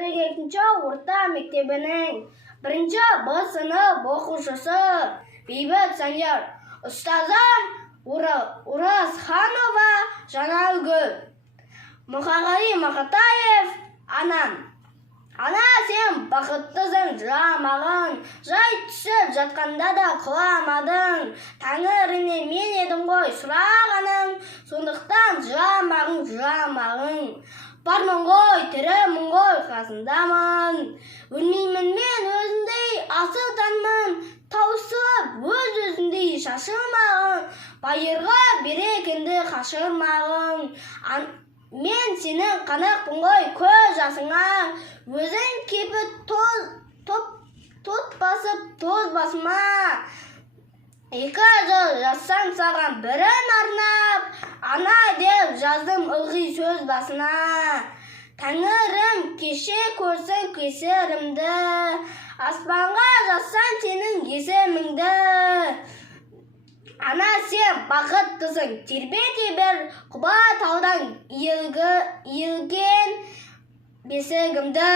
42-ші орта мектебінің 1-ші Б сынып оқушысы Бейбіт Санжар. Ұстазым Уразханова Жанаргүл. Мұқағали Мақатаев. Анам. Ана, сен бақыттысың, жыламағың. Жай түсіп жатқанда да құламадың. Тәңіріне мен едім ғой сұрағаның. Сондықтан жыламағың. Бармын ғой, тірімін ғой, қасындамын. Өлмеймін мен өзіндей асылданмын. Таусылып өз-өзіндей шашылмағың. Байырға берекенді қашырмағың. Мен сенің қанақпын ғой көз жасыңа. Өзің кепіп тот басып тоз басыма. 2 жыл жазсаң саған бірін арнап. Ана деп жаздым ылғи сөз басына. Тәңірім кеше көрсін кесірімді. Аспанға жазсаң сенің есіміңді. Ана, сен бақыттысың, тербете-бер құба таудан иілген бесігімді.